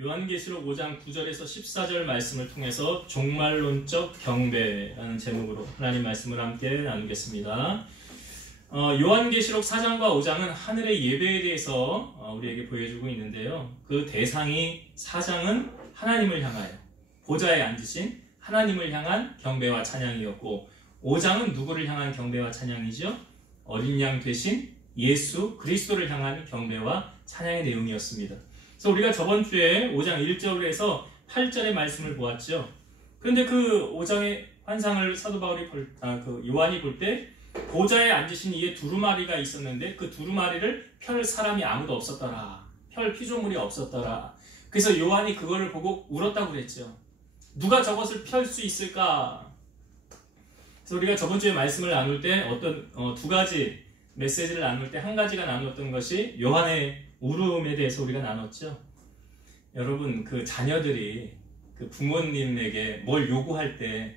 요한계시록 5장 9절에서 14절 말씀을 통해서 종말론적 경배라는 제목으로 하나님 말씀을 함께 나누겠습니다. 요한계시록 4장과 5장은 하늘의 예배에 대해서 우리에게 보여주고 있는데요. 그 대상이 4장은 하나님을 향하여 보좌에 앉으신 하나님을 향한 경배와 찬양이었고, 5장은 누구를 향한 경배와 찬양이죠? 어린 양 되신 예수 그리스도를 향한 경배와 찬양의 내용이었습니다. 그래서 우리가 저번 주에 5장 1절에서 8절의 말씀을 보았죠. 그런데 그 5장의 환상을 사도 바울이 요한이 볼 때 보좌에 앉으신 이에 두루마리가 있었는데 그 두루마리를 펼 사람이 아무도 없었더라. 펼 피조물이 없었더라. 그래서 요한이 그거를 보고 울었다고 그랬죠. 누가 저것을 펼 수 있을까? 그래서 우리가 저번 주에 말씀을 나눌 때 어떤 두 가지 메시지를 나눌 때 한 가지가 나누었던 것이 요한의 울음에 대해서 우리가 나눴죠. 여러분, 그 자녀들이 그 부모님에게 뭘 요구할 때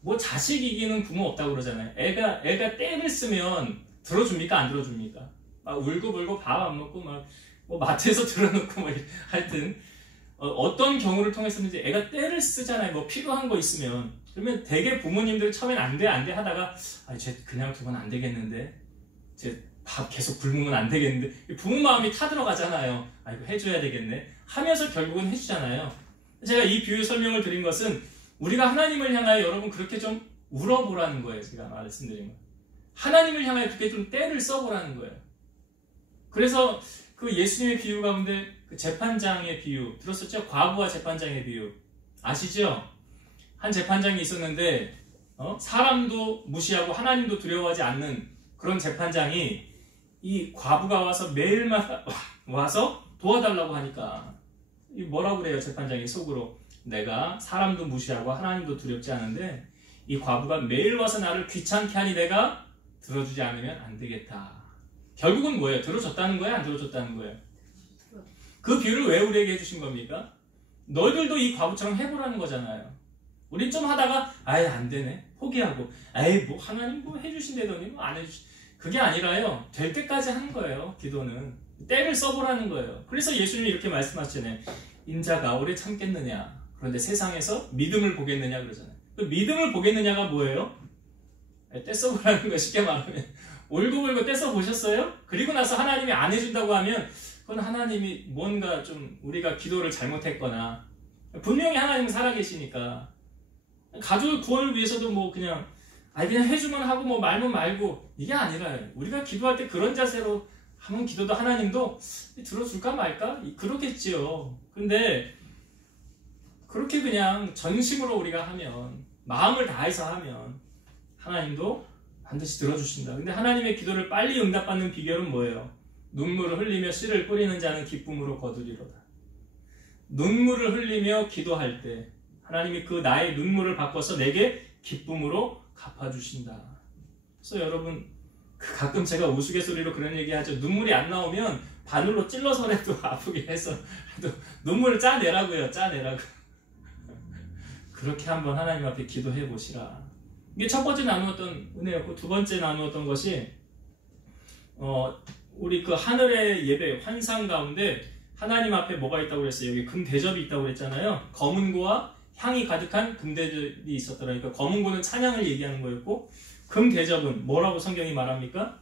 뭐 자식 이기는 부모 없다고 그러잖아요. 애가 떼를 쓰면 들어줍니까? 안 들어줍니까? 막 울고불고 밥 안 먹고 막 뭐 마트에서 들어놓고 뭐 하여튼 어떤 경우를 통해서든지 애가 떼를 쓰잖아요. 뭐 필요한 거 있으면. 그러면 대개 부모님들 처음엔 안 돼 하다가 쟤 그냥 두면 안 되겠는데, 쟤 밥 계속 굶으면 안 되겠는데, 부모 마음이 타들어가잖아요. 이거 해줘야 되겠네 하면서 결국은 해주잖아요. 제가 이 비유 설명을 드린 것은 우리가 하나님을 향하여 여러분 그렇게 좀 울어보라는 거예요. 제가 말씀드린 거. 하나님을 향하여 그렇게 좀 떼를 써보라는 거예요. 그래서 그 예수님의 비유 가운데 그 재판장의 비유 들었었죠? 과부와 재판장의 비유 아시죠? 한 재판장이 있었는데 사람도 무시하고 하나님도 두려워하지 않는 그런 재판장이 이 과부가 와서 매일마다 와서 도와달라고 하니까 뭐라고 그래요? 재판장이 속으로, 내가 사람도 무시하고 하나님도 두렵지 않은데 이 과부가 매일 와서 나를 귀찮게 하니 내가 들어주지 않으면 안 되겠다. 결국은 뭐예요? 들어줬다는 거예요? 안 들어줬다는 거예요? 그 비유를 왜 우리에게 해주신 겁니까? 너희들도 이 과부처럼 해보라는 거잖아요. 우린 좀 하다가 안 되네 포기하고 뭐 하나님 뭐 해주신다더니 뭐 안 해주신, 그게 아니라요. 될 때까지 하는 거예요. 기도는 때를 써보라는 거예요. 그래서 예수님이 이렇게 말씀하시잖아요. 인자가 오래 참겠느냐, 그런데 세상에서 믿음을 보겠느냐 그러잖아요. 그 믿음을 보겠느냐가 뭐예요? 떼 써보라는 거. 쉽게 말하면 울고불고 떼 써보셨어요? 그리고 나서 하나님이 안 해준다고 하면 그건 하나님이 뭔가 좀 우리가 기도를 잘못했거나, 분명히 하나님은 살아계시니까 가족의 구원을 위해서도 뭐 그냥 해주면 하고 뭐 말면 말고, 이게 아니라요. 우리가 기도할 때 그런 자세로 하면 기도도 하나님도 들어줄까 말까 그렇겠지요. 근데 그렇게 그냥 전심으로 우리가 하면, 마음을 다해서 하면 하나님도 반드시 들어주신다. 근데 하나님의 기도를 빨리 응답받는 비결은 뭐예요? 눈물을 흘리며 씨를 뿌리는 자는 기쁨으로 거두리로다. 눈물을 흘리며 기도할 때 하나님이 그 나의 눈물을 바꿔서 내게 기쁨으로 갚아주신다. 그래서 여러분, 가끔 제가 우스갯소리로 그런 얘기하죠. 눈물이 안 나오면 바늘로 찔러서라도 아프게 해서 눈물을 짜내라고요. 짜내라고. 그렇게 한번 하나님 앞에 기도해 보시라. 이게 첫 번째 나누었던 은혜였고, 두 번째 나누었던 것이 우리 그 하늘의 예배 환상 가운데 하나님 앞에 뭐가 있다고 그랬어요? 여기 금대접이 있다고 그랬잖아요. 검은고와 향이 가득한 금대접이 있었더라. 그러니까 검은고는 찬양을 얘기하는 거였고, 금대접은 뭐라고 성경이 말합니까?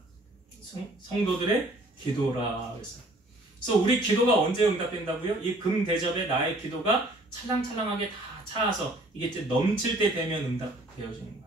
성도들의 기도라 그랬어요. 그래서 우리 기도가 언제 응답된다고요? 이 금대접에 나의 기도가 찰랑찰랑하게 다 차서 이게 이제 넘칠 때 되면 응답되어지는 거예요.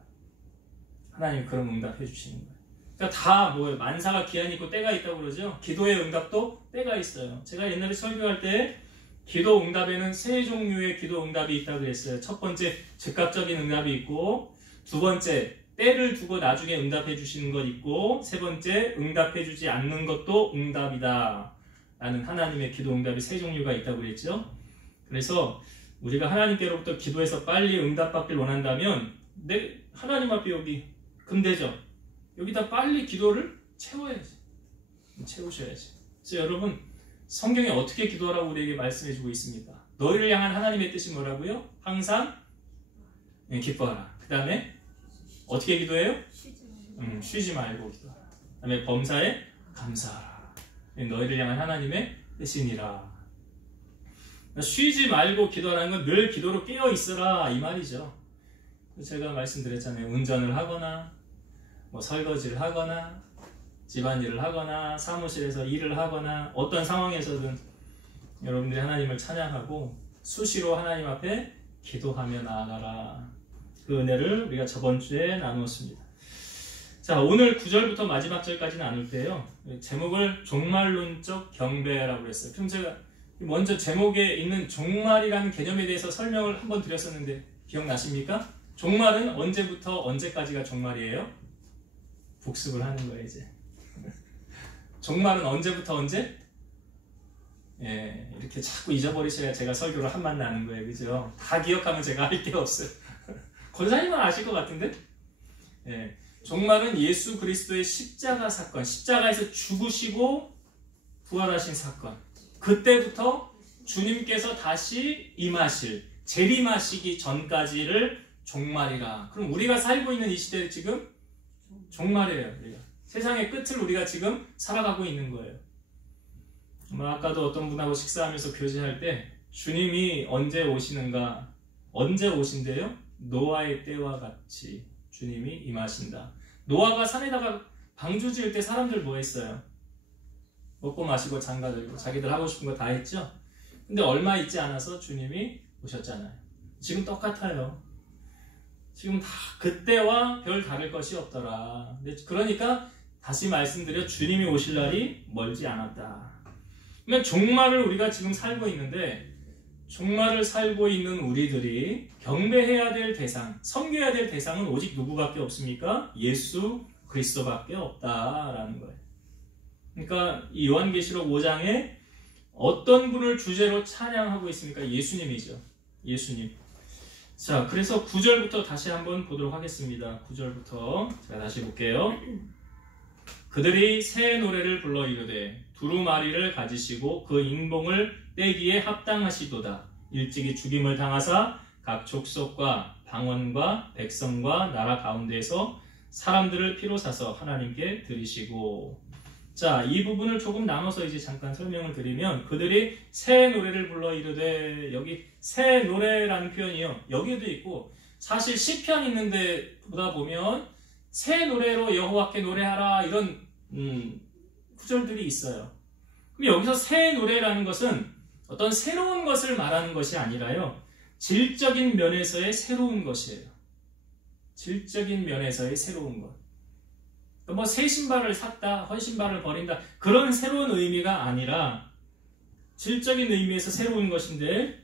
하나님 그런 응답해 주시는 거예요. 그러니까 다 뭐예요? 만사가 기한이 있고 때가 있다고 그러죠. 기도의 응답도 때가 있어요. 제가 옛날에 설교할 때 기도 응답에는 세 종류의 기도 응답이 있다고 그랬어요. 첫 번째, 즉각적인 응답이 있고, 두 번째, 때를 두고 나중에 응답해 주시는 것 있고, 세 번째, 응답해 주지 않는 것도 응답이다 라는 하나님의 기도 응답이 세 종류가 있다고 그랬죠. 그래서 우리가 하나님께로부터 기도해서 빨리 응답받길 원한다면 하나님 앞에 여기 금대접 여기다 빨리 기도를 채워야지. 채우셔야지. 그래서 여러분, 성경에 어떻게 기도하라고 우리에게 말씀해주고 있습니까? 너희를 향한 하나님의 뜻이 뭐라고요? 항상 기뻐하라. 그 다음에 어떻게 기도해요? 쉬지 말고 기도하라. 그 다음에 범사에 감사하라. 너희를 향한 하나님의 뜻이니라. 쉬지 말고 기도하라는 건 늘 기도로 깨어 있으라 이 말이죠. 제가 말씀드렸잖아요. 운전을 하거나 뭐 설거지를 하거나 집안일을 하거나 사무실에서 일을 하거나 어떤 상황에서든 여러분들이 하나님을 찬양하고 수시로 하나님 앞에 기도하며 나아가라. 그 은혜를 우리가 저번 주에 나누었습니다. 자, 오늘 9절부터 마지막 절까지 나눌 때요, 제목을 종말론적 경배라고 했어요. 그럼 제가 먼저 제목에 있는 종말이라는 개념에 대해서 설명을 한번 드렸었는데 기억나십니까? 종말은 언제부터 언제까지가 종말이에요? 복습을 하는 거예요, 이제. 종말은 언제부터 언제? 예, 이렇게 자꾸 잊어버리셔야 제가 설교를 한만 나는 거예요, 그죠? 다 기억하면 제가 할 게 없어요. 권사님은 아실 것 같은데? 예, 종말은 예수 그리스도의 십자가 사건, 십자가에서 죽으시고 부활하신 사건. 그때부터 주님께서 다시 임하실, 재림하시기 전까지를 종말이라. 그럼 우리가 살고 있는 이 시대를 지금 종말이에요. 우리가. 세상의 끝을 우리가 지금 살아가고 있는 거예요. 아까도 어떤 분하고 식사하면서 교제할 때 주님이 언제 오시는가? 언제 오신대요? 노아의 때와 같이 주님이 임하신다. 노아가 산에다가 방주 지을 때 사람들 뭐 했어요? 먹고 마시고 장가 들고 자기들 하고 싶은 거 다 했죠? 근데 얼마 있지 않아서 주님이 오셨잖아요. 지금 똑같아요. 지금 다 그때와 별 다를 것이 없더라. 그러니까 다시 말씀드려 주님이 오실 날이 멀지 않았다. 그러면 종말을 우리가 지금 살고 있는데 종말을 살고 있는 우리들이 경배해야 될 대상, 섬겨야 될 대상은 오직 누구밖에 없습니까? 예수 그리스도밖에 없다라는 거예요. 그러니까 이 요한계시록 5장에 어떤 분을 주제로 찬양하고 있습니까? 예수님이죠. 예수님. 자, 그래서 9절부터 다시 한번 보도록 하겠습니다. 9절부터 제가 다시 볼게요. 그들이 새 노래를 불러 이르되 두루마리를 가지시고 그 인봉을 떼기에 합당하시도다. 일찍이 죽임을 당하사 각 족속과 방언과 백성과 나라 가운데에서 사람들을 피로 사서 하나님께 드리시고. 자, 이 부분을 조금 나눠서 이제 잠깐 설명을 드리면 그들이 새 노래를 불러 이르되, 여기 새 노래라는 표현이요, 여기에도 있고 사실 시편 있는데 보다 보면 새 노래로 여호와께 노래하라 이런 구절들이 있어요. 그럼 여기서 새 노래라는 것은 어떤 새로운 것을 말하는 것이 아니라요, 질적인 면에서의 새로운 것이에요. 질적인 면에서의 새로운 것. 뭐 새 신발을 샀다, 헌 신발을 버린다, 그런 새로운 의미가 아니라 질적인 의미에서 새로운 것인데,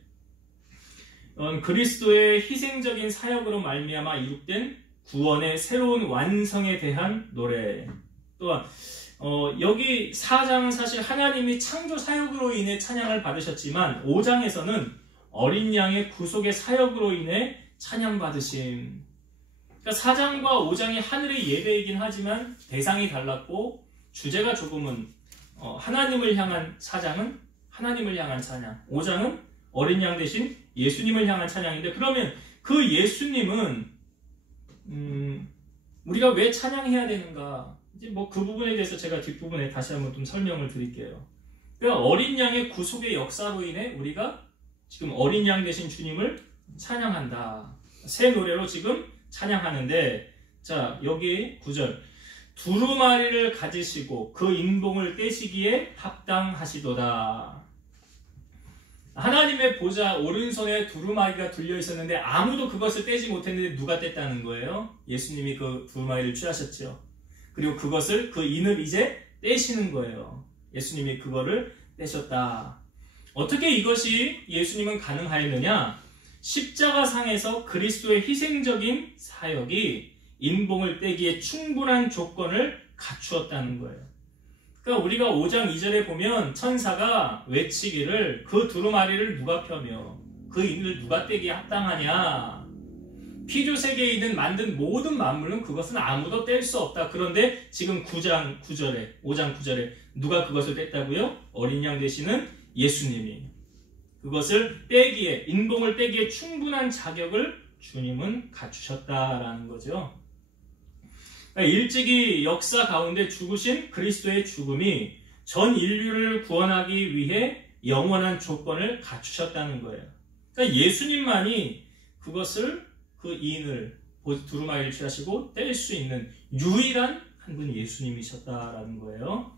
그리스도의 희생적인 사역으로 말미암아 이룩된 구원의 새로운 완성에 대한 노래. 또한 여기 4장은 사실 하나님이 창조 사역으로 인해 찬양을 받으셨지만 5장에서는 어린 양의 구속의 사역으로 인해 찬양 받으심. 그러니까 4장과 5장이 하늘의 예배이긴 하지만 대상이 달랐고 주제가 조금은 하나님을 향한 4장은 하나님을 향한 찬양, 5장은 어린 양 대신 예수님을 향한 찬양인데, 그러면 그 예수님은 우리가 왜 찬양해야 되는가? 이제 뭐 그 부분에 대해서 제가 뒷부분에 다시 한번 좀 설명을 드릴게요. 그러니까 어린 양의 구속의 역사로 인해 우리가 지금 어린 양 대신 주님을 찬양한다. 새 노래로 지금 찬양하는데, 자, 여기 9절. 두루마리를 가지시고 그 인봉을 떼시기에 합당하시도다. 하나님의 보좌 오른손에 두루마리가 둘려 있었는데 아무도 그것을 떼지 못했는데 누가 뗐다는 거예요? 예수님이 그 두루마리를 취하셨죠. 그리고 그것을, 그 인을 이제 떼시는 거예요. 예수님이 그거를 떼셨다. 어떻게 이것이 예수님은 가능하였느냐? 십자가상에서 그리스도의 희생적인 사역이 인봉을 떼기에 충분한 조건을 갖추었다는 거예요. 그러니까 우리가 5장 2절에 보면 천사가 외치기를 그 두루마리를 누가 펴며 그 인을 누가 떼기에 합당하냐. 피조세계에 만든 모든 만물은 그것은 아무도 뗄 수 없다. 그런데 지금 5장 9절에 누가 그것을 뗐다고요? 어린 양 되시는 예수님이 그것을 떼기에, 인봉을 떼기에 충분한 자격을 주님은 갖추셨다라는 거죠. 그러니까 일찍이 역사 가운데 죽으신 그리스도의 죽음이 전 인류를 구원하기 위해 영원한 조건을 갖추셨다는 거예요. 그러니까 예수님만이 그것을 그 인을 두루마기를 취하시고 뗄 수 있는 유일한 한 분이 예수님이셨다라는 거예요.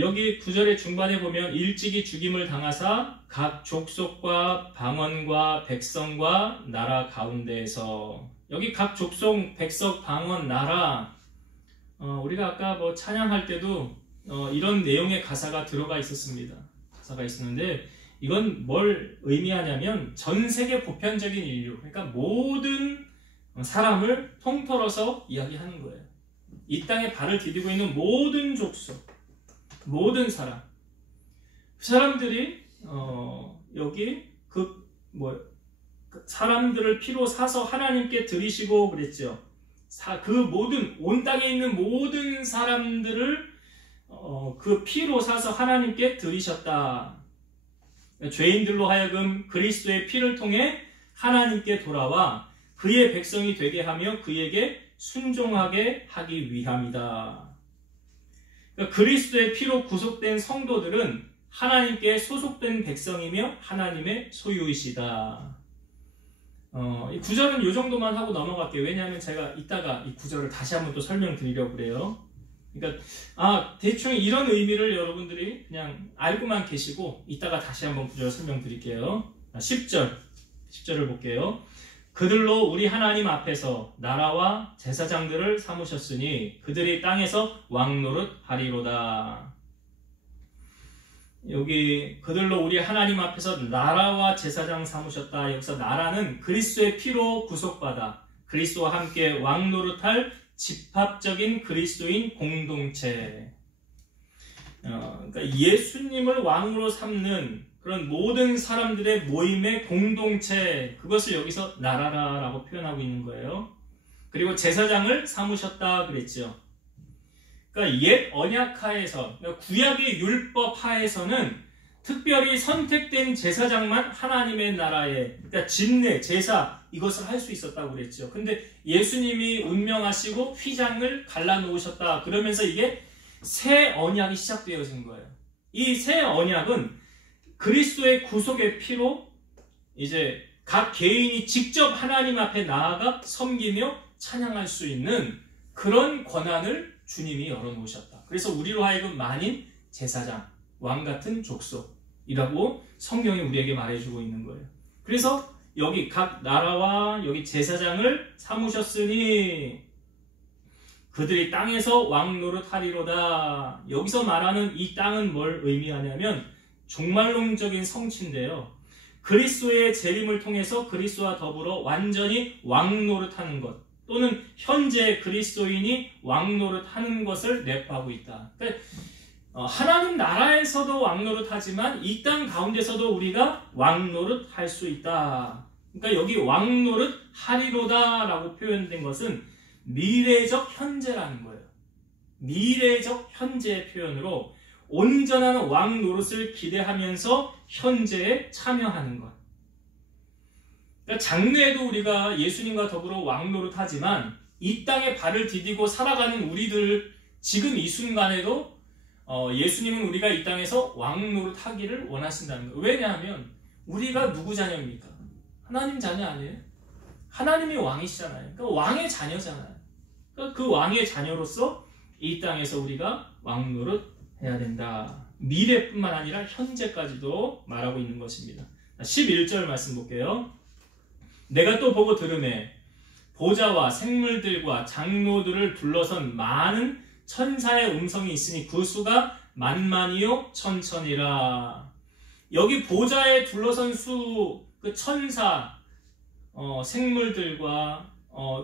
여기 9절의 중반에 보면 일찍이 죽임을 당하사 각 족속과 방언과 백성과 나라 가운데에서, 여기 각 족속, 백성, 방언, 나라, 우리가 아까 뭐 찬양할 때도 이런 내용의 가사가 들어가 있었습니다. 가사가 있었는데 이건 뭘 의미하냐면 전 세계 보편적인 인류, 그러니까 모든 사람을 통틀어서 이야기하는 거예요. 이 땅에 발을 디디고 있는 모든 족속, 모든 사람, 그 사람들이 여기 사람들을 피로 사서 하나님께 드리시고 그랬죠. 그 모든 온 땅에 있는 모든 사람들을 그 피로 사서 하나님께 드리셨다. 죄인들로 하여금 그리스도의 피를 통해 하나님께 돌아와 그의 백성이 되게 하며 그에게 순종하게 하기 위함이다. 그러니까 그리스도의 피로 구속된 성도들은 하나님께 소속된 백성이며 하나님의 소유이시다. 이 구절은 이 정도만 하고 넘어갈게요. 왜냐하면 제가 이따가 이 구절을 다시 한번 또 설명드리려고 그래요. 그러니까 대충 이런 의미를 여러분들이 그냥 알고만 계시고 이따가 다시 한번 구절 설명드릴게요. 10절을 볼게요. 그들로 우리 하나님 앞에서 나라와 제사장들을 삼으셨으니 그들이 땅에서 왕노릇 하리로다. 여기 그들로 우리 하나님 앞에서 나라와 제사장 삼으셨다. 여기서 나라는 그리스도의 피로 구속받아 그리스도와 함께 왕노릇할 집합적인 그리스도인 공동체. 그러니까 예수님을 왕으로 삼는 그런 모든 사람들의 모임의 공동체, 그것을 여기서 나라라고 표현하고 있는 거예요. 그리고 제사장을 삼으셨다 그랬죠. 그러니까 옛 언약하에서, 그러니까 구약의 율법 하에서는 특별히 선택된 제사장만 하나님의 나라에, 그러니까 진례, 제사 이것을 할 수 있었다고 그랬죠. 근데 예수님이 운명하시고 휘장을 갈라놓으셨다 그러면서 이게 새 언약이 시작되어진 거예요. 이 새 언약은 그리스도의 구속의 피로 이제 각 개인이 직접 하나님 앞에 나아가 섬기며 찬양할 수 있는 그런 권한을 주님이 열어놓으셨다. 그래서 우리로 하여금 만인 제사장, 왕 같은 족속이라고 성경이 우리에게 말해주고 있는 거예요. 그래서 여기 각 나라와 여기 제사장을 삼으셨으니 그들이 땅에서 왕노릇 하리로다. 여기서 말하는 이 땅은 뭘 의미하냐면 종말론적인 성취인데요. 그리스도의 재림을 통해서 그리스도와 더불어 완전히 왕노릇하는 것, 또는 현재 그리스도인이 왕노릇하는 것을 내포하고 있다. 그러니까 하나님 나라에서도 왕노릇하지만 이 땅 가운데서도 우리가 왕노릇할 수 있다. 그러니까 여기 왕노릇 하리로다 라고 표현된 것은 미래적 현재라는 거예요. 미래적 현재의 표현으로 온전한 왕노릇을 기대하면서 현재에 참여하는 것. 그러니까 장래에도 우리가 예수님과 더불어 왕노릇하지만 이 땅에 발을 디디고 살아가는 우리들 지금 이 순간에도 예수님은 우리가 이 땅에서 왕노릇하기를 원하신다는 거예요. 왜냐하면 우리가 누구 자녀입니까? 하나님 자녀 아니에요? 하나님이 왕이시잖아요. 그러니까 왕의 자녀잖아요. 그러니까 그 왕의 자녀로서 이 땅에서 우리가 왕노릇 해야 된다. 미래뿐만 아니라 현재까지도 말하고 있는 것입니다. 11절 말씀 볼게요. 내가 또 보고 들으매 보좌와 생물들과 장로들을 둘러선 많은 천사의 음성이 있으니 그 수가 만만이요 천천이라. 여기 보좌에 둘러선 수, 그 천사, 생물들과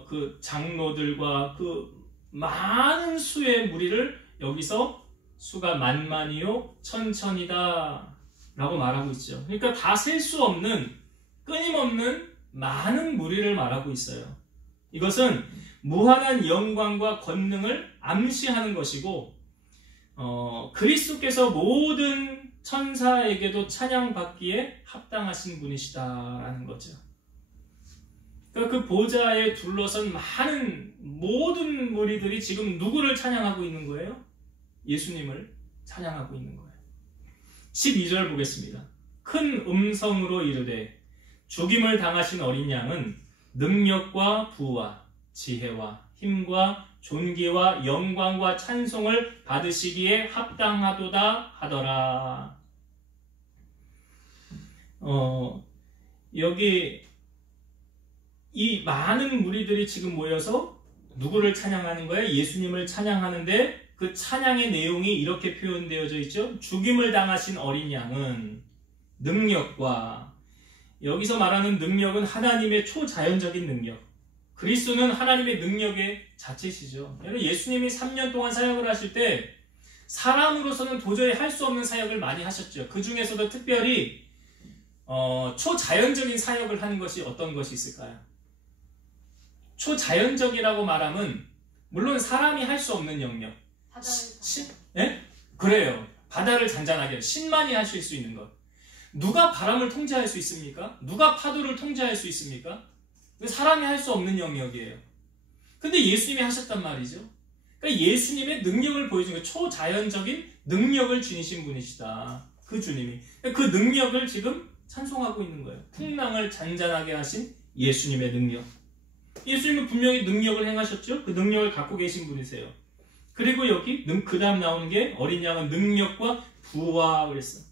그 장로들과 그 많은 수의 무리를 여기서 수가 만만이요 천천이다 라고 말하고 있죠. 그러니까 다 셀 수 없는 끊임없는 많은 무리를 말하고 있어요. 이것은 무한한 영광과 권능을 암시하는 것이고 그리스도께서 모든 천사에게도 찬양받기에 합당하신 분이시다라는 거죠. 그러니까 그 보좌에 둘러선 많은 모든 무리들이 지금 누구를 찬양하고 있는 거예요? 예수님을 찬양하고 있는 거예요. 12절 보겠습니다. 큰 음성으로 이르되 죽임을 당하신 어린 양은 능력과 부와 지혜와 힘과 존귀와 영광과 찬송을 받으시기에 합당하도다 하더라. 여기 이 많은 무리들이 지금 모여서 누구를 찬양하는 거예요? 예수님을 찬양하는데 그 찬양의 내용이 이렇게 표현되어져 있죠. 죽임을 당하신 어린 양은 능력과, 여기서 말하는 능력은 하나님의 초자연적인 능력, 그리스도는 하나님의 능력의 자체시죠. 예수님이 3년 동안 사역을 하실 때 사람으로서는 도저히 할 수 없는 사역을 많이 하셨죠. 그 중에서도 특별히 초자연적인 사역을 하는 것이 어떤 것이 있을까요? 초자연적이라고 말하면 물론 사람이 할 수 없는 영역, 예? 그래요. 바다를 잔잔하게 신만이 하실 수 있는 것. 누가 바람을 통제할 수 있습니까? 누가 파도를 통제할 수 있습니까? 사람이 할 수 없는 영역이에요. 근데 예수님이 하셨단 말이죠. 그러니까 예수님의 능력을 보여준 거예요. 초자연적인 능력을 지니신 분이시다. 그 주님이. 그 능력을 지금 찬송하고 있는 거예요. 풍랑을 잔잔하게 하신 예수님의 능력. 예수님은 분명히 능력을 행하셨죠. 그 능력을 갖고 계신 분이세요. 그리고 여기 그 다음 나오는 게 어린 양은 능력과 부와 그랬어.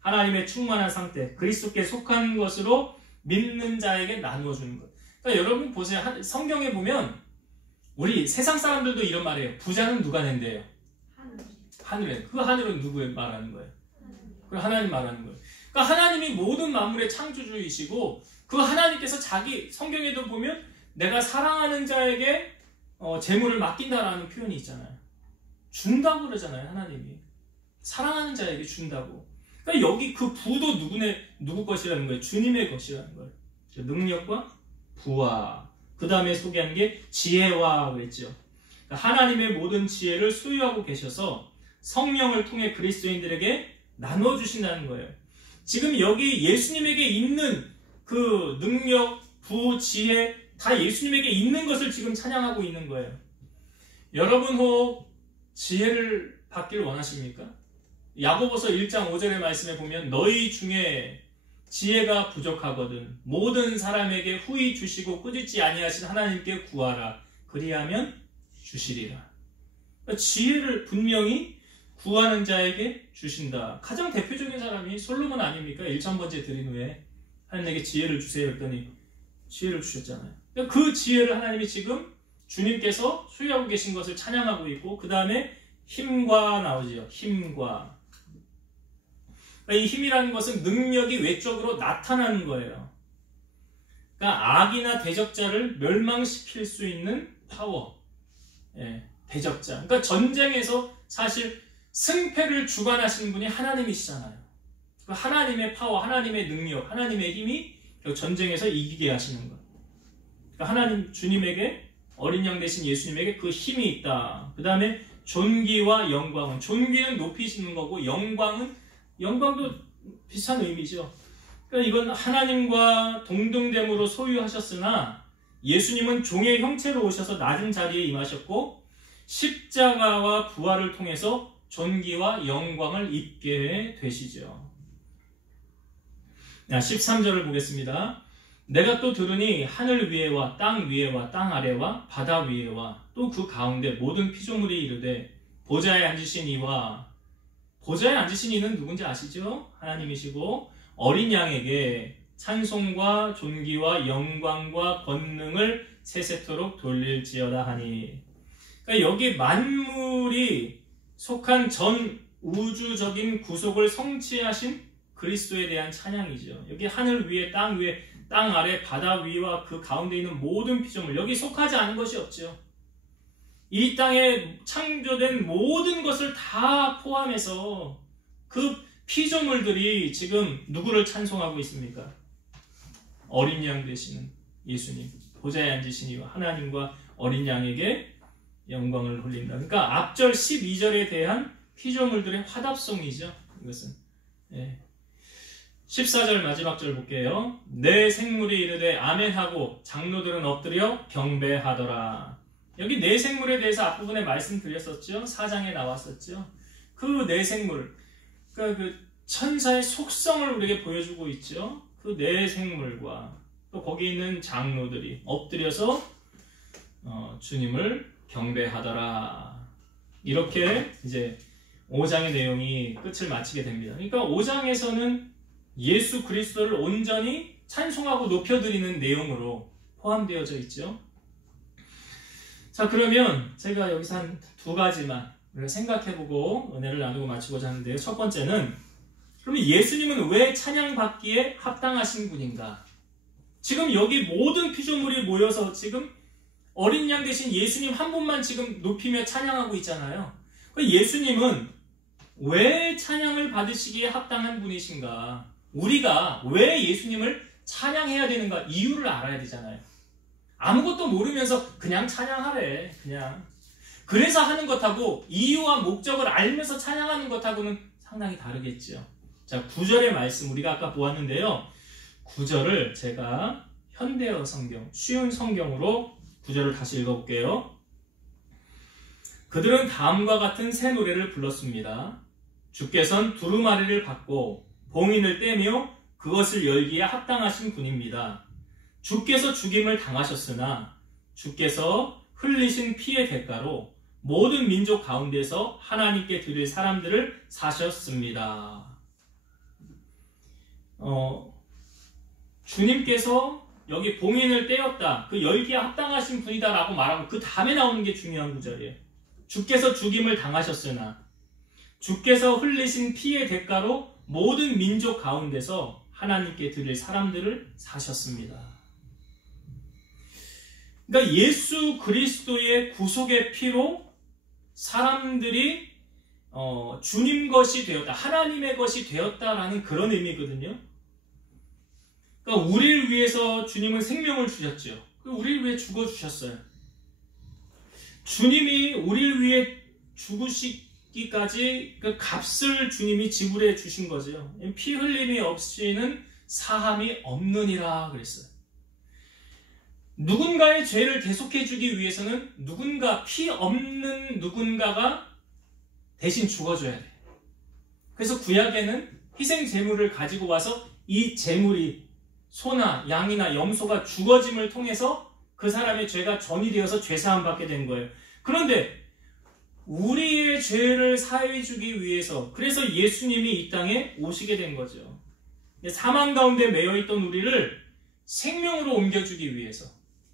하나님의 충만한 상태, 그리스도께 속한 것으로 믿는 자에게 나누어 주는 것. 그러니까 여러분 보세요. 성경에 보면 우리 세상 사람들도 이런 말이에요. 부자는 누가 낸대요? 하늘에. 그 하늘은 누구 말하는 거예요? 그 하나님 말하는 거예요. 그러니까 하나님이 모든 만물의 창조주이시고 그 하나님께서 자기 성경에도 보면 내가 사랑하는 자에게 재물을 맡긴다라는 표현이 있잖아요. 준다고 그러잖아요. 하나님이 사랑하는 자에게 준다고. 그러니까 여기 그 부도 누구 것이라는 거예요? 주님의 것이라는 거예요. 능력과 부와, 그 다음에 소개한 게 지혜와 그랬죠. 그러니까 하나님의 모든 지혜를 소유하고 계셔서 성령을 통해 그리스도인들에게 나눠주신다는 거예요. 지금 여기 예수님에게 있는 그 능력, 부, 지혜 다 예수님에게 있는 것을 지금 찬양하고 있는 거예요. 여러분 혹 지혜를 받기를 원하십니까? 야고보서 1장 5절의 말씀에 보면 너희 중에 지혜가 부족하거든 모든 사람에게 후히 주시고 꾸짖지 아니하신 하나님께 구하라. 그리하면 주시리라. 그러니까 지혜를 분명히 구하는 자에게 주신다. 가장 대표적인 사람이 솔로몬 아닙니까? 1000번째 드린 후에 하나님에게 지혜를 주세요 했더니 지혜를 주셨잖아요. 그러니까 그 지혜를 하나님이 지금 주님께서 소유하고 계신 것을 찬양하고 있고, 그 다음에 힘과 나오지요. 힘과. 이 힘이라는 것은 능력이 외적으로 나타나는 거예요. 그러니까 악이나 대적자를 멸망시킬 수 있는 파워. 예, 대적자. 그러니까 전쟁에서 사실 승패를 주관하시는 분이 하나님이시잖아요. 하나님의 파워, 하나님의 능력, 하나님의 힘이 전쟁에서 이기게 하시는 것. 그러니까 하나님, 주님에게, 어린 양 되신 예수님에게 그 힘이 있다. 그 다음에 존귀와 영광은, 존귀는 높이시는 거고 영광도 비슷한 의미죠. 그러니까 이건 하나님과 동등됨으로 소유하셨으나 예수님은 종의 형체로 오셔서 낮은 자리에 임하셨고 십자가와 부활을 통해서 존귀와 영광을 입게 되시죠. 13절을 보겠습니다. 내가 또 들으니 하늘 위에와 땅 위에와 땅 아래와 바다 위에와 또 그 가운데 모든 피조물이 이르되 보좌에 앉으신 이와, 보좌에 앉으신 이는 누군지 아시죠? 하나님이시고 어린 양에게 찬송과 존귀와 영광과 권능을 세세토록 돌릴지어다 하니. 그러니까 여기 만물이 속한 전 우주적인 구속을 성취하신 그리스도에 대한 찬양이죠. 여기 하늘 위에 땅 위에 땅 아래 바다 위와 그 가운데 있는 모든 피조물, 여기 속하지 않은 것이 없죠. 이 땅에 창조된 모든 것을 다 포함해서 그 피조물들이 지금 누구를 찬송하고 있습니까? 어린 양 되시는 예수님, 보좌에 앉으신 이와 하나님과 어린 양에게 영광을 돌린다. 그러니까 앞절 12절에 대한 피조물들의 화답송이죠. 이것은. 예. 14절 마지막 절 볼게요. 내 생물이 이르되 아멘하고 장로들은 엎드려 경배하더라. 여기 내 생물에 대해서 앞부분에 말씀드렸었죠. 4장에 나왔었죠. 그 내 생물, 그러니까 천사의 속성을 우리에게 보여주고 있죠. 그 네 생물과 또 거기 있는 장로들이 엎드려서 주님을 경배하더라. 이렇게 이제 5장의 내용이 끝을 마치게 됩니다. 그러니까 5장에서는 예수 그리스도를 온전히 찬송하고 높여드리는 내용으로 포함되어져 있죠. 자, 그러면 제가 여기서 한 두 가지만 우리가 생각해보고 은혜를 나누고 마치고자 하는데요. 첫 번째는, 그러면 예수님은 왜 찬양받기에 합당하신 분인가? 지금 여기 모든 피조물이 모여서 지금 어린 양 대신 예수님 한 분만 지금 높이며 찬양하고 있잖아요. 예수님은 왜 찬양을 받으시기에 합당한 분이신가? 우리가 왜 예수님을 찬양해야 되는가? 이유를 알아야 되잖아요. 아무것도 모르면서 그냥 찬양하래. 그냥. 그래서 하는 것하고 이유와 목적을 알면서 찬양하는 것하고는 상당히 다르겠죠. 자, 9절의 말씀 우리가 아까 보았는데요. 9절을 제가 현대어 성경, 쉬운 성경으로 9절을 다시 읽어볼게요. 그들은 다음과 같은 새 노래를 불렀습니다. 주께서는 두루마리를 받고 봉인을 떼며 그것을 열기에 합당하신 분입니다. 주께서 죽임을 당하셨으나 주께서 흘리신 피의 대가로 모든 민족 가운데서 하나님께 드릴 사람들을 사셨습니다. 주님께서 여기 봉인을 떼었다, 그 열기에 합당하신 분이다 라고 말하고 그 다음에 나오는 게 중요한 구절이에요. 주께서 죽임을 당하셨으나 주께서 흘리신 피의 대가로 모든 민족 가운데서 하나님께 드릴 사람들을 사셨습니다. 그러니까 예수 그리스도의 구속의 피로 사람들이 주님 것이 되었다, 하나님의 것이 되었다라는 그런 의미거든요. 그러니까 우리를 위해서 주님은 생명을 주셨죠. 우리를 위해 죽어주셨어요. 주님이 우리를 위해 죽으시기까지 그 값을 주님이 지불해 주신 거죠. 피 흘림이 없이는 사함이 없느니라 그랬어요. 누군가의 죄를 대속해 주기 위해서는 피 없는 누군가가 대신 죽어줘야 돼. 그래서 구약에는 희생 제물을 가지고 와서 이 제물이 소나 양이나 염소가 죽어짐을 통해서 그 사람의 죄가 전이되어서 죄사함 받게 된 거예요. 그런데 우리의 죄를 사해 주기 위해서, 그래서 예수님이 이 땅에 오시게 된 거죠. 사망 가운데 매여있던 우리를 생명으로 옮겨주기 위해서.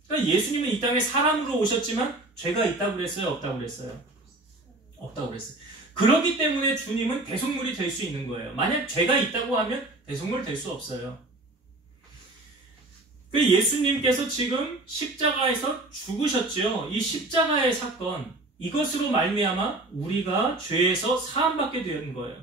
그러니까 예수님은 이 땅에 사람으로 오셨지만 죄가 있다고 그랬어요? 없다고 그랬어요? 없다고 그랬어요. 그렇기 때문에 주님은 대속물이 될 수 있는 거예요. 만약 죄가 있다고 하면 대속물 될 수 없어요. 예수님께서 지금 십자가에서 죽으셨죠. 이 십자가의 사건, 이것으로 말미암아 우리가 죄에서 사함받게 되는 거예요.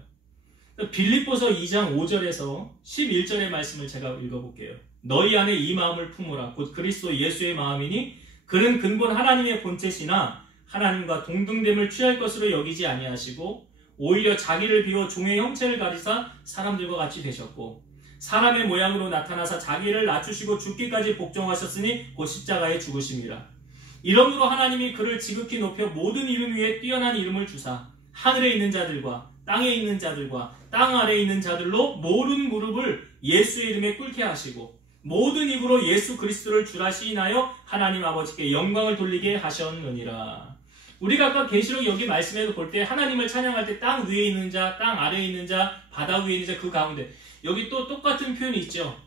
빌립보서 2장 5절에서 11절의 말씀을 제가 읽어볼게요. 너희 안에 이 마음을 품으라. 곧 그리스도 예수의 마음이니 그는 근본 하나님의 본체시나 하나님과 동등됨을 취할 것으로 여기지 아니하시고 오히려 자기를 비워 종의 형체를 가리사 사람들과 같이 되셨고 사람의 모양으로 나타나사 자기를 낮추시고 죽기까지 복종하셨으니 곧 십자가에 죽으심이라. 이러므로 하나님이 그를 지극히 높여 모든 이름 위에 뛰어난 이름을 주사 하늘에 있는 자들과 땅에 있는 자들과 땅 아래에 있는 자들로 모든 무릎을 예수의 이름에 꿇게 하시고 모든 입으로 예수 그리스도를 주라 시인하여 하나님 아버지께 영광을 돌리게 하셨느니라. 우리가 아까 계시록 여기 말씀에도 볼 때 하나님을 찬양할 때 땅 위에 있는 자, 땅 아래에 있는 자, 바다 위에 있는 자, 그 가운데 여기 또 똑같은 표현이 있죠.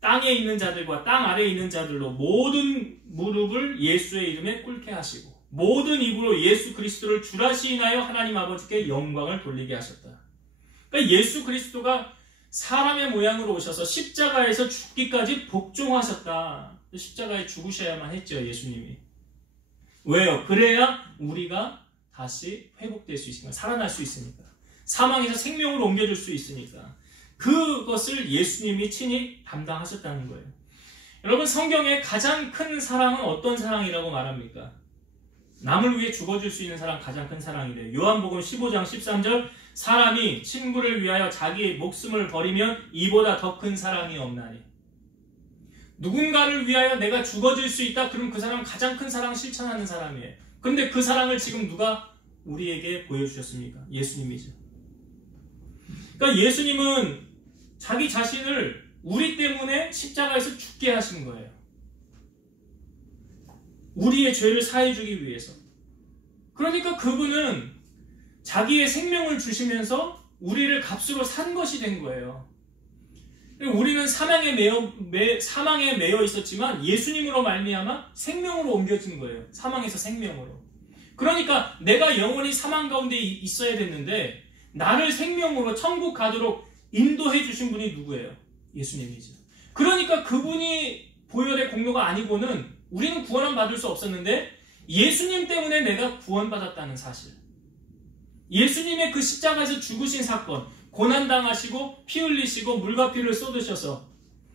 땅에 있는 자들과 땅 아래에 있는 자들로 모든 무릎을 예수의 이름에 꿇게 하시고 모든 입으로 예수 그리스도를 주라 시인하여 하나님 아버지께 영광을 돌리게 하셨다. 그러니까 예수 그리스도가 사람의 모양으로 오셔서 십자가에서 죽기까지 복종하셨다. 십자가에 죽으셔야만 했죠, 예수님이. 왜요? 그래야 우리가 다시 회복될 수 있으니까, 살아날 수 있으니까, 사망에서 생명으로 옮겨줄 수 있으니까 그것을 예수님이 친히 담당하셨다는 거예요. 여러분, 성경의 가장 큰 사랑은 어떤 사랑이라고 말합니까? 남을 위해 죽어줄 수 있는 사랑, 가장 큰 사랑이래요. 요한복음 15장 13절 사람이 친구를 위하여 자기의 목숨을 버리면 이보다 더 큰 사랑이 없나니. 누군가를 위하여 내가 죽어줄 수 있다? 그럼 그 사람은 가장 큰 사랑 실천하는 사람이에요. 그런데 그 사랑을 지금 누가 우리에게 보여주셨습니까? 예수님이죠. 그러니까 예수님은 자기 자신을 우리 때문에 십자가에서 죽게 하신 거예요. 우리의 죄를 사해주기 위해서. 그러니까 그분은 자기의 생명을 주시면서 우리를 값으로 산 것이 된 거예요. 우리는 사망에 매여 있었지만 예수님으로 말미암아 생명으로 옮겨진 거예요. 사망에서 생명으로. 그러니까 내가 영원히 사망 가운데 있어야 됐는데 나를 생명으로 천국 가도록 인도해 주신 분이 누구예요? 예수님이죠. 그러니까 그분이 보혈의 공로가 아니고는 우리는 구원을 받을 수 없었는데 예수님 때문에 내가 구원받았다는 사실. 예수님의 그 십자가에서 죽으신 사건, 고난당하시고 피 흘리시고 물과 피를 쏟으셔서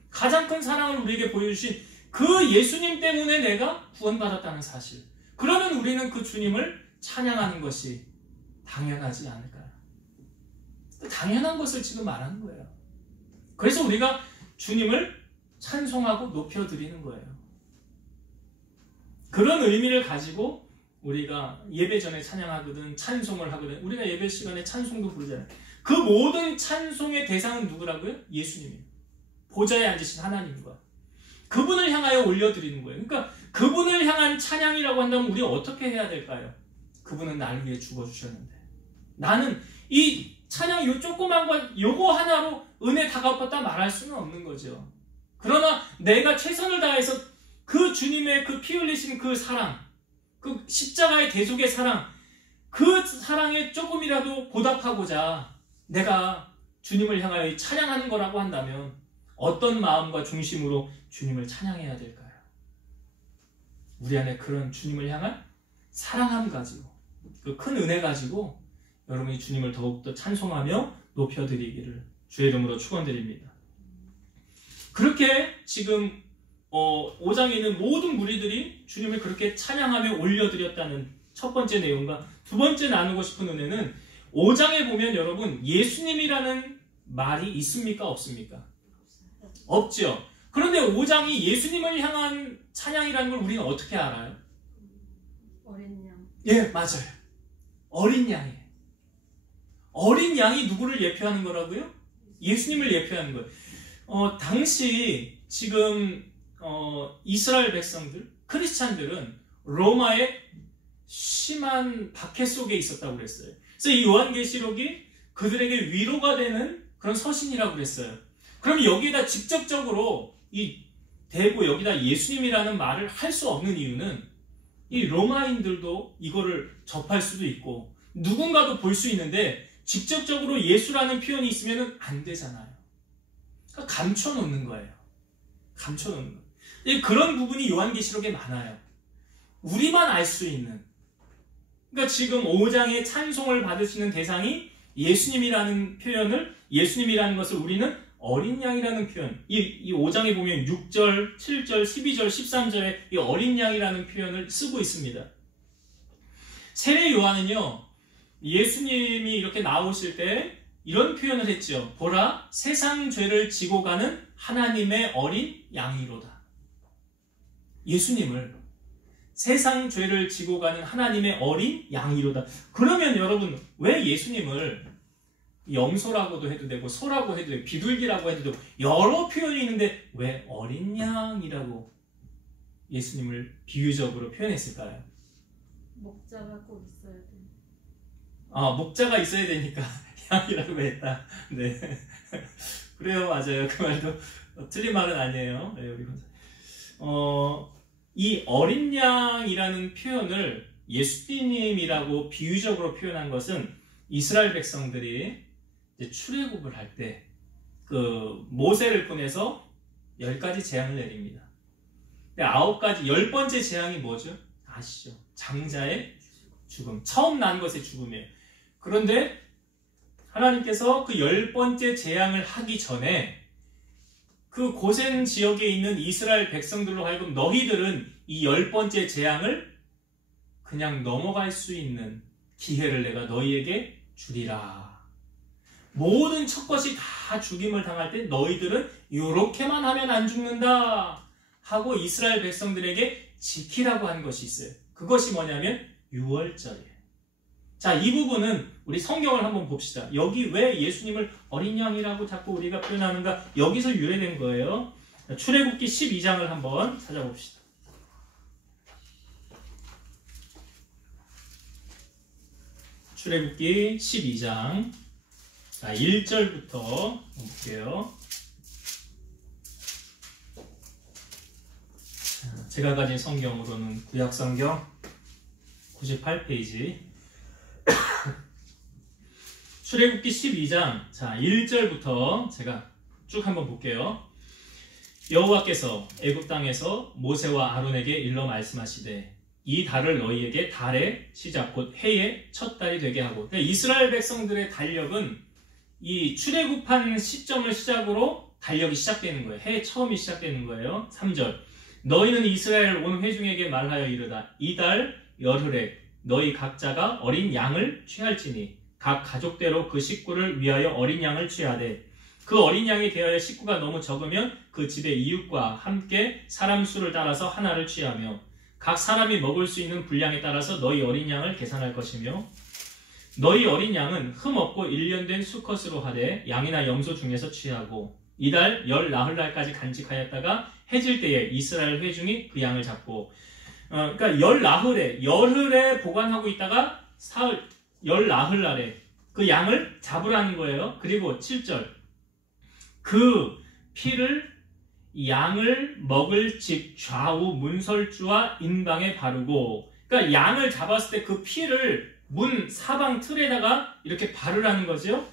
가장 큰 사랑을 우리에게 보여주신 그 예수님 때문에 내가 구원받았다는 사실. 그러면 우리는 그 주님을 찬양하는 것이 당연하지 않을까요? 당연한 것을 지금 말하는 거예요. 그래서 우리가 주님을 찬송하고 높여드리는 거예요. 그런 의미를 가지고 우리가 예배 전에 찬양하거든, 찬송을 하거든, 우리가 예배 시간에 찬송도 부르잖아요. 그 모든 찬송의 대상은 누구라고요? 예수님이에요. 보좌에 앉으신 하나님과 그분을 향하여 올려드리는 거예요. 그러니까 그분을 향한 찬양이라고 한다면 우리가 어떻게 해야 될까요? 그분은 나를 위해 죽어주셨는데 나는 이 찬양 요 조그만 것 요거 하나로 은혜 다 갚았다 말할 수는 없는 거죠. 그러나 내가 최선을 다해서 그 주님의 그 피 흘리신 그 사랑, 그 십자가의 대속의 사랑, 그 사랑에 조금이라도 보답하고자 내가 주님을 향하여 찬양하는 거라고 한다면 어떤 마음과 중심으로 주님을 찬양해야 될까요? 우리 안에 그런 주님을 향한 사랑함 가지고 그 큰 은혜 가지고 여러분이 주님을 더욱더 찬송하며 높여드리기를 주의 이름으로 축원드립니다. 그렇게 지금 5장에 있는 모든 무리들이 주님을 그렇게 찬양하며 올려드렸다는 첫 번째 내용과 두 번째 나누고 싶은 은혜는 5장에 보면 여러분 예수님이라는 말이 있습니까? 없습니까? 없죠. 그런데 5장이 예수님을 향한 찬양이라는 걸 우리는 어떻게 알아요? 어린 양. 예, 맞아요. 어린 양이에요. 어린 양이 누구를 예표하는 거라고요? 예수님을 예표하는 거예요. 당시 지금 이스라엘 백성들, 크리스찬들은 로마의 심한 박해 속에 있었다고 그랬어요. 그래서 이 요한계시록이 그들에게 위로가 되는 그런 서신이라고 그랬어요. 그럼 여기에다 직접적으로 이 대고 여기다 예수님이라는 말을 할 수 없는 이유는 이 로마인들도 이거를 접할 수도 있고 누군가도 볼 수 있는데 직접적으로 예수라는 표현이 있으면 안 되잖아요. 그러니까 감춰놓는 거예요. 감춰놓는 거예요. 그런 부분이 요한계시록에 많아요. 우리만 알 수 있는. 그러니까 지금 5장의 찬송을 받으시는 대상이 예수님이라는 표현을, 예수님이라는 것을 우리는 어린 양이라는 표현, 이 5장에 보면 6절, 7절, 12절, 13절에 이 어린 양이라는 표현을 쓰고 있습니다. 세례 요한은요, 예수님이 이렇게 나오실 때 이런 표현을 했죠. 보라, 세상 죄를 지고 가는 하나님의 어린 양이로다. 예수님을 세상 죄를 지고 가는 하나님의 어린 양이로다. 그러면 여러분, 왜 예수님을 염소라고도 해도 되고 소라고 해도 되고 비둘기라고 해도 되고 여러 표현이 있는데 왜 어린 양이라고 예수님을 비유적으로 표현했을까요? 목자가 꼭 있어야 돼. 목자가 있어야 되니까 양이라고 했다. 네. 그래요, 맞아요. 그 말도 틀린 말은 아니에요. 네, 우리 이 어린 양이라는 표현을 예수님이라고 비유적으로 표현한 것은 이스라엘 백성들이 이제 출애굽을 할 때 그 모세를 보내서 10가지 재앙을 내립니다. 근데 9가지, 10번째 재앙이 뭐죠? 아시죠? 장자의 죽음. 처음 난 것의 죽음이에요. 그런데 하나님께서 그 10번째 재앙을 하기 전에 그 고센 지역에 있는 이스라엘 백성들로 하여금 너희들은 이 10번째 재앙을 그냥 넘어갈 수 있는 기회를 내가 너희에게 주리라. 모든 첫것이 다 죽임을 당할 때 너희들은 이렇게만 하면 안 죽는다 하고 이스라엘 백성들에게 지키라고 한 것이 있어요. 그것이 뭐냐면 유월절이에요. 자, 이 부분은 우리 성경을 한번 봅시다. 여기 왜 예수님을 어린 양이라고 자꾸 우리가 표현하는가? 여기서 유래된 거예요. 출애굽기 12장을 한번 찾아봅시다. 출애굽기 12장, 자, 1절부터 볼게요. 제가 가진 성경으로는 구약성경 98페이지 출애굽기 12장, 자, 1절부터 제가 쭉 한번 볼게요. 여호와께서 애굽 땅에서 모세와 아론에게 일러 말씀하시되 이 달을 너희에게 달의 시작 곧 해의 첫 달이 되게 하고. 그러니까 이스라엘 백성들의 달력은 이 출애굽한 시점을 시작으로 달력이 시작되는 거예요. 해의 처음이 시작되는 거예요. 3절 너희는 이스라엘 온 회중에게 말하여 이르다 이 달 열흘에 너희 각자가 어린 양을 취할지니 각 가족대로 그 식구를 위하여 어린 양을 취하되 그 어린 양이 대하여 식구가 너무 적으면 그 집의 이웃과 함께 사람 수를 따라서 하나를 취하며 각 사람이 먹을 수 있는 분량에 따라서 너희 어린 양을 계산할 것이며 너희 어린 양은 흠 없고 1년 된 수컷으로 하되 양이나 염소 중에서 취하고 이달 열 나흘날까지 간직하였다가 해질 때에 이스라엘 회중이 그 양을 잡고 그러니까 열흘에 보관하고 있다가 열 나흘날에 그 양을 잡으라는 거예요. 그리고 7절 그 피를 양을 먹을 집 좌우 문설주와 인방에 바르고, 그러니까 양을 잡았을 때 그 피를 문 사방 틀에다가 이렇게 바르라는 거죠.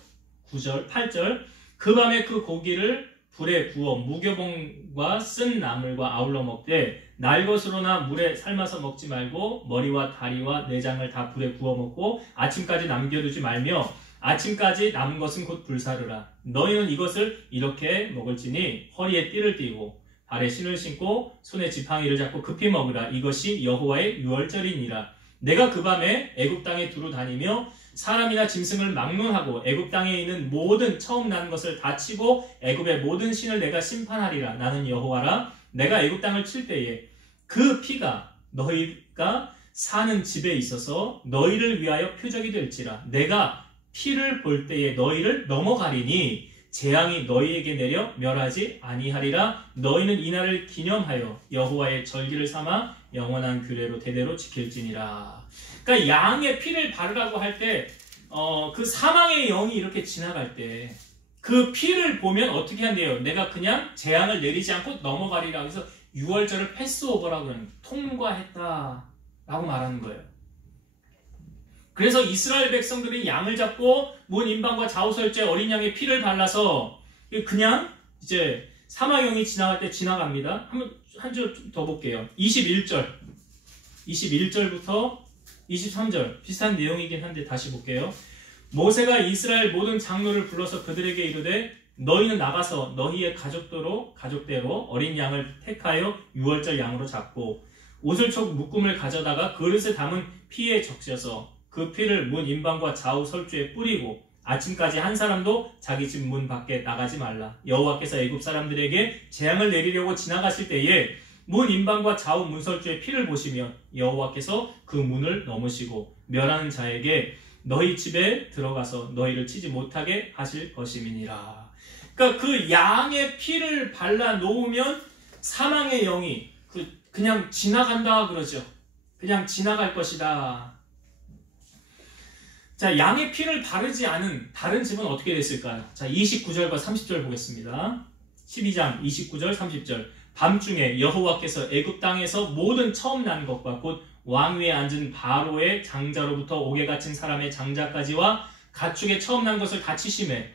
9절, 8절 그 밤에 그 고기를 불에 구워 무교봉과 쓴 나물과 아울러 먹되 날것으로나 물에 삶아서 먹지 말고 머리와 다리와 내장을 다 불에 구워 먹고 아침까지 남겨두지 말며 아침까지 남은 것은 곧 불사르라. 너희는 이것을 이렇게 먹을지니 허리에 띠를 띠고 발에 신을 신고 손에 지팡이를 잡고 급히 먹으라. 이것이 여호와의 유월절이니라. 내가 그 밤에 애굽 땅에 두루 다니며 사람이나 짐승을 막론하고 애굽 땅에 있는 모든 처음 난 것을 다 치고 애굽의 모든 신을 내가 심판하리라. 나는 여호와라. 내가 애굽 땅을 칠 때에 그 피가 너희가 사는 집에 있어서 너희를 위하여 표적이 될지라. 내가 피를 볼 때에 너희를 넘어가리니 재앙이 너희에게 내려 멸하지 아니하리라. 너희는 이날을 기념하여 여호와의 절기를 삼아 영원한 규례로 대대로 지킬지니라. 그러니까 양의 피를 바르라고 할 때 그 사망의 영이 이렇게 지나갈 때 그 피를 보면 어떻게 한대요? 내가 그냥 재앙을 내리지 않고 넘어가리라. 그래서 6월절을 패스오버라고 하는 통과했다 라고 말하는 거예요. 그래서 이스라엘 백성들이 양을 잡고 문 인방과 좌우설주에 어린 양의 피를 발라서 그냥 이제 사망영이 지나갈 때 지나갑니다. 한 줄 더 볼게요. 21절부터 23절 비슷한 내용이긴 한데 다시 볼게요. 모세가 이스라엘 모든 장로를 불러서 그들에게 이르되 너희는 나가서 너희의 가족대로 어린 양을 택하여 6월절 양으로 잡고 옷을 쳐 묶음을 가져다가 그릇에 담은 피에 적셔서 그 피를 문 인방과 좌우 설주에 뿌리고 아침까지 한 사람도 자기 집 문 밖에 나가지 말라. 여호와께서 애굽 사람들에게 재앙을 내리려고 지나가실 때에 문 인방과 좌우 문설주의 피를 보시며 여호와께서 그 문을 넘으시고 멸하는 자에게 너희 집에 들어가서 너희를 치지 못하게 하실 것임이니라. 그러니까 그 양의 피를 발라 놓으면 사망의 영이 그냥 지나간다 그러죠. 그냥 지나갈 것이다. 자, 양의 피를 바르지 않은 다른 집은 어떻게 됐을까요? 자, 29절과 30절 보겠습니다. 12장 29절 30절 밤중에 여호와께서 애굽 땅에서 모든 처음 난 것과 곧 왕위에 앉은 바로의 장자로부터 옥에 갇힌 사람의 장자까지와 가축의 처음 난 것을 다 치심에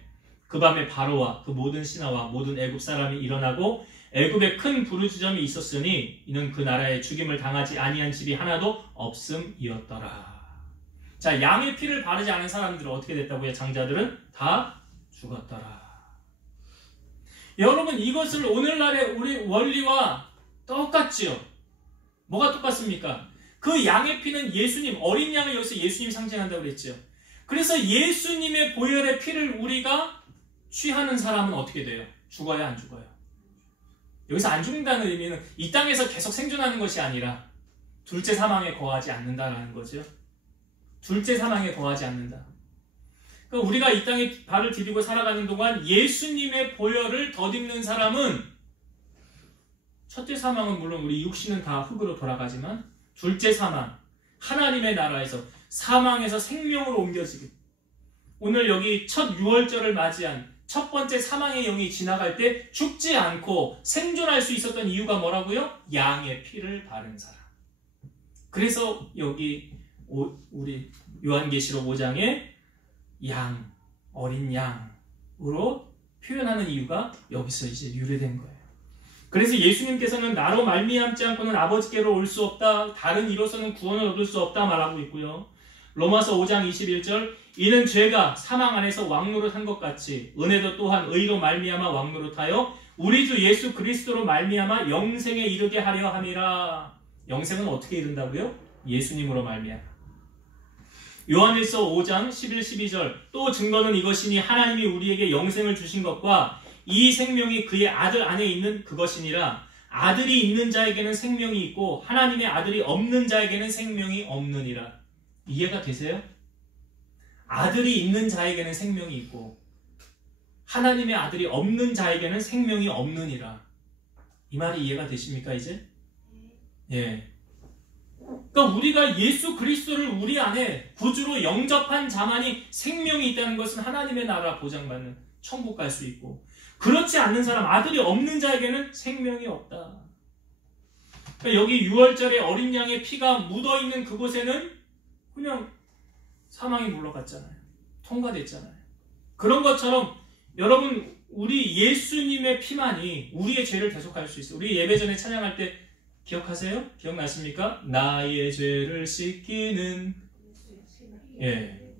그 밤에 바로와 그 모든 신하와 모든 애굽 사람이 일어나고 애굽에 큰 부르짖음이 있었으니 이는 그 나라에 죽임을 당하지 아니한 집이 하나도 없음이었더라. 자, 양의 피를 바르지 않은 사람들은 어떻게 됐다고요? 장자들은 다 죽었더라. 여러분, 이것을 오늘날의 우리 원리와 똑같지요? 뭐가 똑같습니까? 그 양의 피는 예수님, 어린 양을 여기서 예수님이 상징한다고 그랬죠. 그래서 예수님의 보혈의 피를 우리가 취하는 사람은 어떻게 돼요? 죽어야 안 죽어요? 여기서 안 죽는다는 의미는 이 땅에서 계속 생존하는 것이 아니라 둘째 사망에 거하지 않는다라는 거죠. 둘째 사망에 거하지 않는다. 그러니까 우리가 이 땅에 발을 디디고 살아가는 동안 예수님의 보혈을 덧입는 사람은 첫째 사망은 물론 우리 육신은 다 흙으로 돌아가지만 둘째 사망, 하나님의 나라에서 사망에서 생명으로 옮겨지게. 오늘 여기 첫 유월절을 맞이한 첫 번째 사망의 영이 지나갈 때 죽지 않고 생존할 수 있었던 이유가 뭐라고요? 양의 피를 바른 사람. 그래서 여기 우리 요한계시록 5장에 양, 어린 양으로 표현하는 이유가 여기서 이제 유래된 거예요. 그래서 예수님께서는 나로 말미암지 않고는 아버지께로 올 수 없다. 다른 이로서는 구원을 얻을 수 없다 말하고 있고요. 로마서 5장 21절 이는 죄가 사망 안에서 왕노릇한 것 같이 은혜도 또한 의로 말미암아 왕노릇하여 우리 주 예수 그리스도로 말미암아 영생에 이르게 하려 함이라. 영생은 어떻게 이른다고요? 예수님으로 말미암아. 요한일서 5장 11, 12절 또 증거는 이것이니 하나님이 우리에게 영생을 주신 것과 이 생명이 그의 아들 안에 있는 그것이니라. 아들이 있는 자에게는 생명이 있고 하나님의 아들이 없는 자에게는 생명이 없느니라. 이해가 되세요? 아들이 있는 자에게는 생명이 있고 하나님의 아들이 없는 자에게는 생명이 없느니라. 이 말이 이해가 되십니까 이제? 예. 그러니까 우리가 예수 그리스도를 우리 안에 구주로 영접한 자만이 생명이 있다는 것은 하나님의 나라 보장받는 천국 갈 수 있고 그렇지 않는 사람, 아들이 없는 자에게는 생명이 없다. 그러니까 여기 6월절에 어린 양의 피가 묻어있는 그곳에는 그냥 사망이 물러갔잖아요. 통과됐잖아요. 그런 것처럼 여러분 우리 예수님의 피만이 우리의 죄를 대속할 수 있어요. 우리 예배 전에 찬양할 때 기억하세요? 기억나십니까? 나의 죄를 씻기는 예,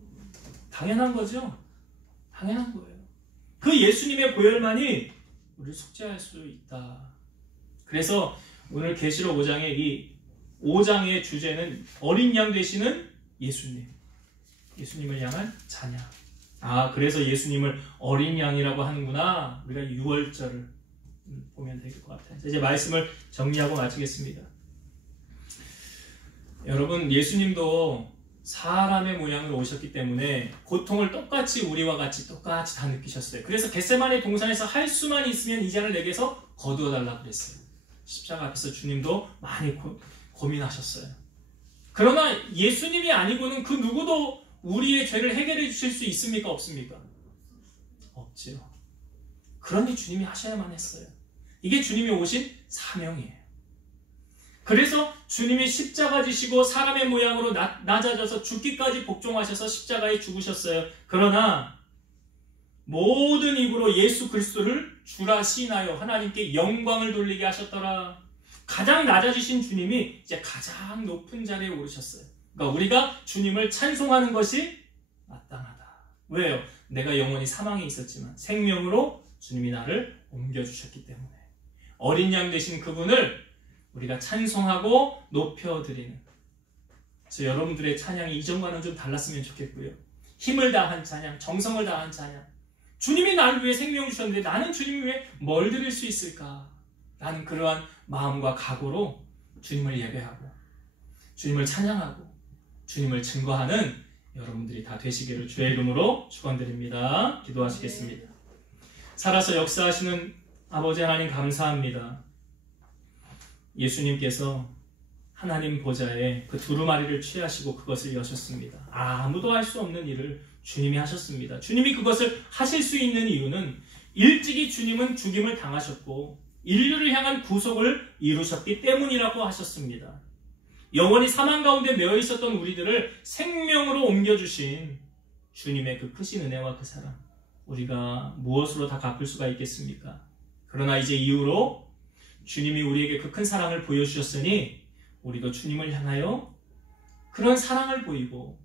당연한 거죠. 당연한 거예요. 그 예수님의 보혈만이 우리를 속죄할 수 있다. 그래서 오늘 계시록 5장의 이 5장의 주제는 어린 양 되시는 예수님, 예수님을 향한 찬양. 아, 그래서 예수님을 어린 양이라고 하는구나. 우리가 6월절을 보면 될 것 같아요. 이제 말씀을 정리하고 마치겠습니다. 여러분, 예수님도 사람의 모양으로 오셨기 때문에 고통을 똑같이 우리와 같이 똑같이 다 느끼셨어요. 그래서 겟세마네 동산에서 할 수만 있으면 이 잔을 내게서 거두어 달라고 그랬어요. 십자가 앞에서 주님도 많이 고민하셨어요. 그러나 예수님이 아니고는 그 누구도 우리의 죄를 해결해 주실 수 있습니까? 없습니까? 없지요. 그러니 주님이 하셔야만 했어요. 이게 주님이 오신 사명이에요. 그래서 주님이 십자가 지시고 사람의 모양으로 낮아져서 죽기까지 복종하셔서 십자가에 죽으셨어요. 그러나 모든 입으로 예수 그리스도를 주라 시인하여 하나님께 영광을 돌리게 하셨더라. 가장 낮아지신 주님이 이제 가장 높은 자리에 오르셨어요. 그러니까 우리가 주님을 찬송하는 것이 마땅하다. 왜요? 내가 영원히 사망에 있었지만 생명으로 주님이 나를 옮겨주셨기 때문에 어린 양 되신 그분을 우리가 찬송하고 높여드리는, 그래서 여러분들의 찬양이 이전과는 좀 달랐으면 좋겠고요. 힘을 다한 찬양, 정성을 다한 찬양. 주님이 나를 위해 생명 주셨는데 나는 주님 위해 뭘 드릴 수 있을까? 나는 그러한 마음과 각오로 주님을 예배하고 주님을 찬양하고 주님을 증거하는 여러분들이 다 되시기를 주의 이름으로 축원드립니다. 기도하시겠습니다. 살아서 역사하시는 아버지 하나님 감사합니다. 예수님께서 하나님 보좌에 그 두루마리를 취하시고 그것을 여셨습니다. 아무도 할 수 없는 일을 주님이 하셨습니다. 주님이 그것을 하실 수 있는 이유는 일찍이 주님은 죽임을 당하셨고 인류를 향한 구속을 이루셨기 때문이라고 하셨습니다. 영원히 사망 가운데 매여 있었던 우리들을 생명으로 옮겨주신 주님의 그 크신 은혜와 그 사랑, 우리가 무엇으로 다 갚을 수가 있겠습니까? 그러나 이제 이후로 주님이 우리에게 그 큰 사랑을 보여주셨으니 우리도 주님을 향하여 그런 사랑을 보이고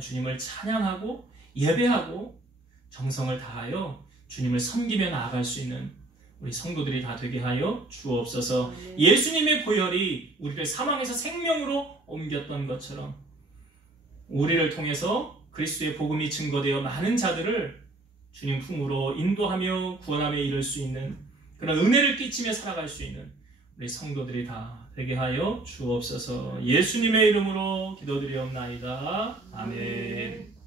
주님을 찬양하고 예배하고 정성을 다하여 주님을 섬기며 나아갈 수 있는 우리 성도들이 다 되게 하여 주옵소서. 예수님의 보혈이 우리를 사망에서 생명으로 옮겼던 것처럼 우리를 통해서 그리스도의 복음이 증거되어 많은 자들을 주님 품으로 인도하며 구원함에 이를 수 있는 그런 은혜를 끼치며 살아갈 수 있는 우리 성도들이 다 되게 하여 주옵소서. 예수님의 이름으로 기도드리옵나이다. 아멘.